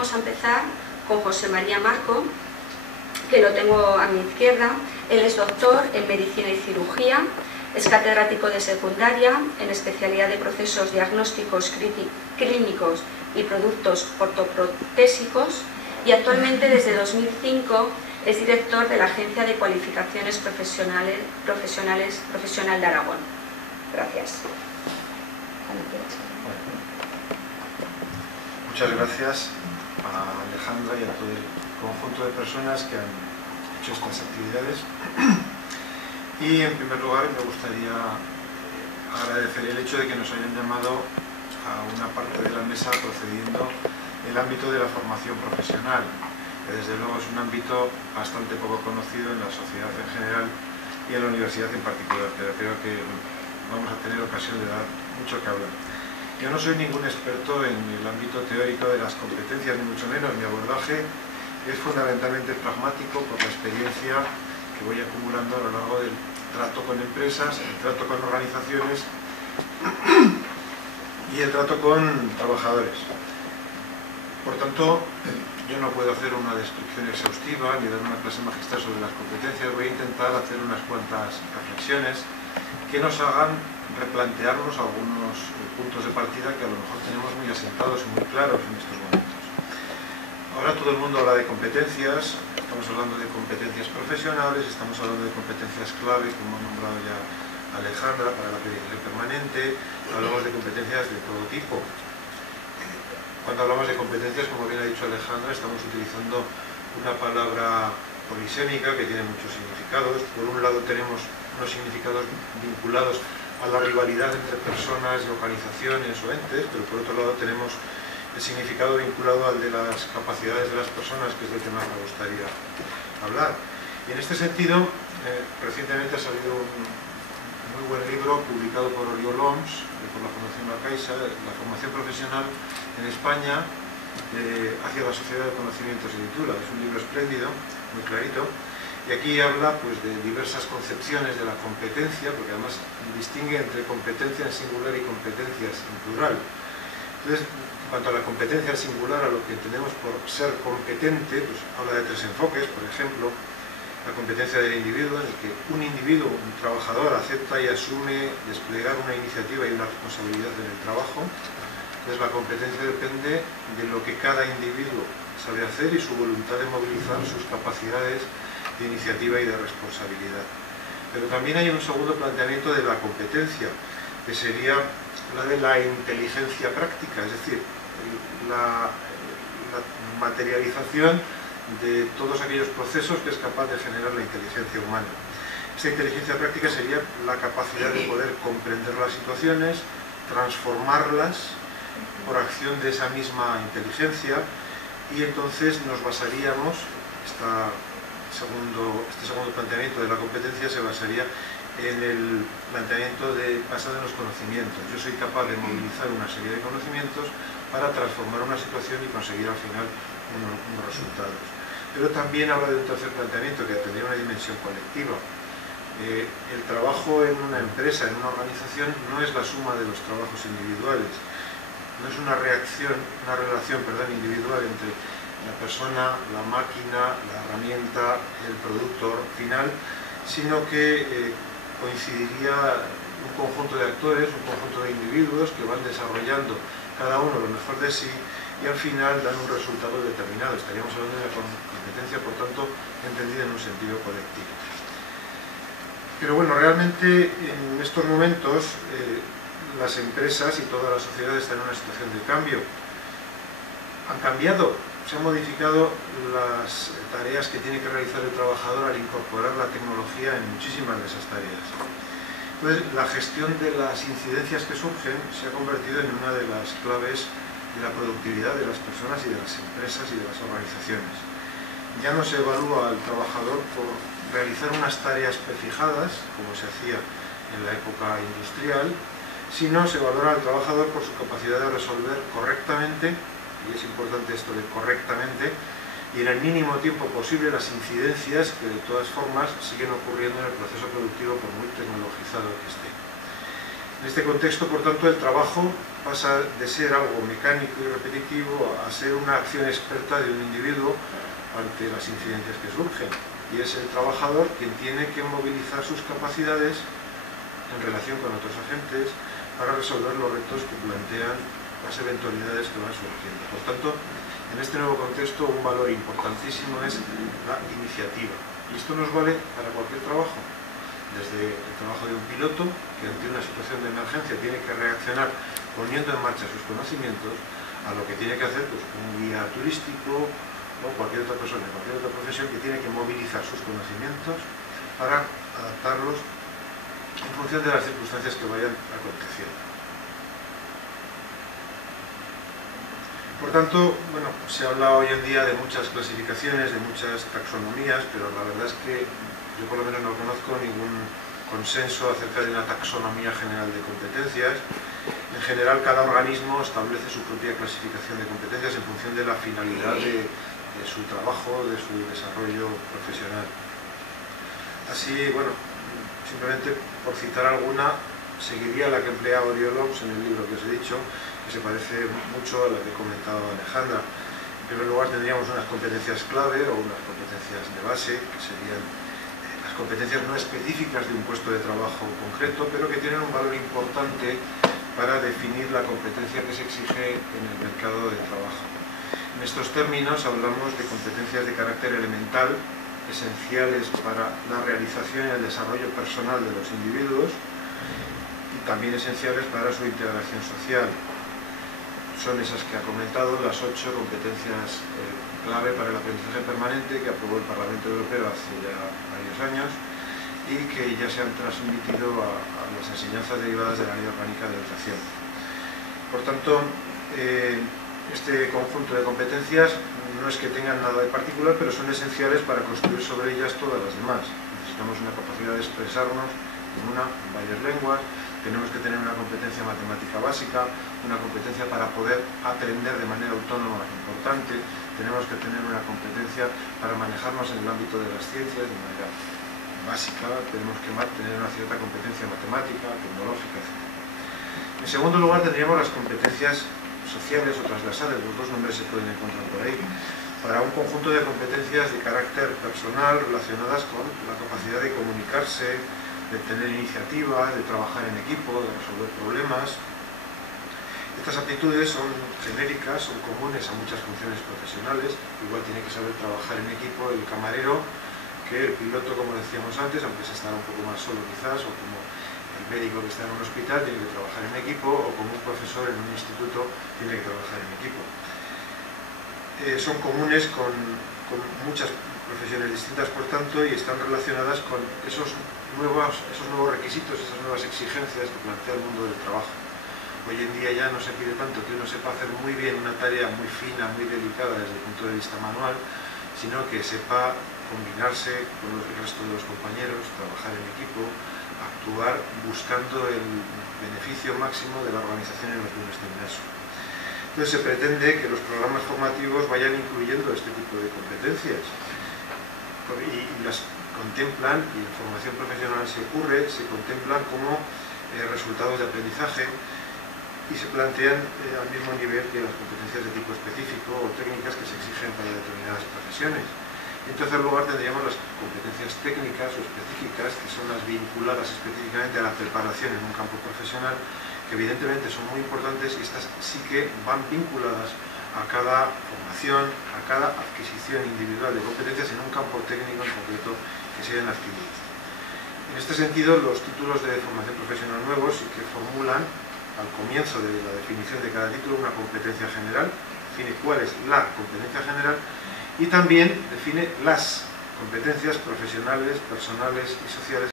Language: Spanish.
Vamos a empezar con José María Marco, que lo tengo a mi izquierda. Él es doctor en Medicina y Cirugía, es catedrático de secundaria en especialidad de procesos diagnósticos clínicos y productos ortoprotésicos y actualmente desde 2005 es director de la Agencia de Cualificaciones Profesional de Aragón. Gracias. Muchas gracias a Alejandra y a todo el conjunto de personas que han hecho estas actividades. Y en primer lugar me gustaría agradecer el hecho de que nos hayan llamado a una parte de la mesa procediendo el ámbito de la formación profesional, que desde luego es un ámbito bastante poco conocido en la sociedad en general y en la universidad en particular, pero creo que vamos a tener ocasión de dar mucho que hablar. Yo no soy ningún experto en el ámbito teórico de las competencias, ni mucho menos. Mi abordaje es fundamentalmente pragmático por la experiencia que voy acumulando a lo largo del trato con empresas, el trato con organizaciones y el trato con trabajadores. Por tanto, yo no puedo hacer una descripción exhaustiva ni dar una clase magistral sobre las competencias. Voy a intentar hacer unas cuantas reflexiones que nos hagan replantearnos algunos puntos de partida que a lo mejor tenemos muy asentados y muy claros en estos momentos. Ahora todo el mundo habla de competencias, estamos hablando de competencias profesionales, estamos hablando de competencias clave, como ha nombrado ya Alejandra, para la periodicidad permanente, hablamos de competencias de todo tipo. Cuando hablamos de competencias, como bien ha dicho Alejandra, estamos utilizando una palabra polisémica que tiene muchos significados. Por un lado tenemos unos significados vinculados a la rivalidad entre personas y organizaciones o entes, pero por otro lado tenemos el significado vinculado al de las capacidades de las personas, que es del tema que me gustaría hablar. Y en este sentido, recientemente ha salido un muy buen libro publicado por Oriol Oms, por la Fundación La Caixa, La formación profesional en España hacia la sociedad de conocimiento se titula. Es un libro espléndido, muy clarito, y aquí habla pues, de diversas concepciones de la competencia, porque además distingue entre competencia en singular y competencias en plural. Entonces, en cuanto a la competencia singular, a lo que entendemos por ser competente, pues habla de tres enfoques. Por ejemplo, la competencia del individuo, en el que un individuo, un trabajador, acepta y asume desplegar una iniciativa y una responsabilidad en el trabajo. Entonces, la competencia depende de lo que cada individuo sabe hacer y su voluntad de movilizar sus capacidades de iniciativa y de responsabilidad. Pero también hay un segundo planteamiento de la competencia, que sería la de la inteligencia práctica, es decir, la materialización de todos aquellos procesos que es capaz de generar la inteligencia humana. Esta inteligencia práctica sería la capacidad de poder comprender las situaciones, transformarlas por acción de esa misma inteligencia, y entonces nos basaríamos, este segundo planteamiento de la competencia se basaría en el planteamiento basado en los conocimientos. Yo soy capaz de movilizar una serie de conocimientos para transformar una situación y conseguir al final unos resultados. Pero también habla de un tercer planteamiento que tendría una dimensión colectiva. El trabajo en una empresa, en una organización, no es la suma de los trabajos individuales, no es una relación individual entre la persona, la máquina, la herramienta, el producto final, sino que coincidiría un conjunto de actores, un conjunto de individuos que van desarrollando cada uno lo mejor de sí y al final dan un resultado determinado. Estaríamos hablando de una competencia, por tanto, entendida en un sentido colectivo. Pero bueno, realmente en estos momentos las empresas y toda la sociedad están en una situación de cambio. Han cambiado. Se han modificado las tareas que tiene que realizar el trabajador al incorporar la tecnología en muchísimas de esas tareas. Entonces, la gestión de las incidencias que surgen se ha convertido en una de las claves de la productividad de las personas y de las empresas y de las organizaciones. Ya no se evalúa al trabajador por realizar unas tareas prefijadas, como se hacía en la época industrial, sino se valora al trabajador por su capacidad de resolver correctamente, y es importante esto de correctamente, y en el mínimo tiempo posible las incidencias que de todas formas siguen ocurriendo en el proceso productivo por muy tecnologizado que esté. En este contexto, por tanto, el trabajo pasa de ser algo mecánico y repetitivo a ser una acción experta de un individuo ante las incidencias que surgen. Y es el trabajador quien tiene que movilizar sus capacidades en relación con otros agentes para resolver los retos que plantean las eventualidades que van surgiendo. Por tanto, en este nuevo contexto, un valor importantísimo es la iniciativa. Y esto nos vale para cualquier trabajo. Desde el trabajo de un piloto, que ante una situación de emergencia tiene que reaccionar poniendo en marcha sus conocimientos, a lo que tiene que hacer pues, un guía turístico o cualquier otra persona, cualquier otra profesión que tiene que movilizar sus conocimientos para adaptarlos en función de las circunstancias que vayan aconteciendo. Por tanto, bueno, se habla hoy en día de muchas clasificaciones, de muchas taxonomías, pero la verdad es que yo por lo menos no conozco ningún consenso acerca de una taxonomía general de competencias. En general, cada organismo establece su propia clasificación de competencias en función de la finalidad de su trabajo, de su desarrollo profesional. Así, bueno, simplemente por citar alguna, seguiría la que emplea Oriolops en el libro que os he dicho, que se parece mucho a la que he comentado Alejandra. En primer lugar, tendríamos unas competencias clave o unas competencias de base, que serían las competencias no específicas de un puesto de trabajo concreto, pero que tienen un valor importante para definir la competencia que se exige en el mercado de trabajo. En estos términos hablamos de competencias de carácter elemental, esenciales para la realización y el desarrollo personal de los individuos y también esenciales para su integración social. Son esas que ha comentado, las 8 competencias clave para el aprendizaje permanente que aprobó el Parlamento Europeo hace ya varios años y que ya se han transmitido a las enseñanzas derivadas de la Ley Orgánica de Educación. Por tanto, este conjunto de competencias no es que tengan nada de particular, pero son esenciales para construir sobre ellas todas las demás. Necesitamos una capacidad de expresarnos en varias lenguas, tenemos que tener una competencia matemática básica, una competencia para poder aprender de manera autónoma importante, tenemos que tener una competencia para manejarnos en el ámbito de las ciencias de manera básica, tenemos que tener una cierta competencia matemática, tecnológica, etc. En segundo lugar, tendríamos las competencias sociales o transversales, los dos nombres se pueden encontrar por ahí, para un conjunto de competencias de carácter personal relacionadas con la capacidad de comunicarse, de tener iniciativa, de trabajar en equipo, de resolver problemas. Estas aptitudes son genéricas, son comunes a muchas funciones profesionales, igual tiene que saber trabajar en equipo el camarero que el piloto, como decíamos antes, aunque se estará un poco más solo quizás, o como el médico que está en un hospital tiene que trabajar en equipo, o como un profesor en un instituto tiene que trabajar en equipo. Son comunes con muchas profesiones distintas, por tanto, y están relacionadas con esos nuevos requisitos, esas nuevas exigencias que plantea el mundo del trabajo. Hoy en día ya no se pide tanto que uno sepa hacer muy bien una tarea muy fina, muy delicada desde el punto de vista manual, sino que sepa combinarse con el resto de los compañeros, trabajar en equipo, actuar buscando el beneficio máximo de la organización en la que uno está inmerso. Entonces se pretende que los programas formativos vayan incluyendo este tipo de competencias y las contemplan, y en formación profesional se contemplan como resultados de aprendizaje y se plantean al mismo nivel que las competencias de tipo específico o técnicas que se exigen para determinadas profesiones. En tercer lugar, tendríamos las competencias técnicas o específicas, que son las vinculadas específicamente a la preparación en un campo profesional, que evidentemente son muy importantes y estas sí que van vinculadas a cada formación, a cada adquisición individual de competencias en un campo técnico en concreto que se hayan adquirido. En este sentido, los títulos de formación profesional nuevos sí que formulan al comienzo de la definición de cada título una competencia general, define cuál es la competencia general y también define las competencias profesionales, personales y sociales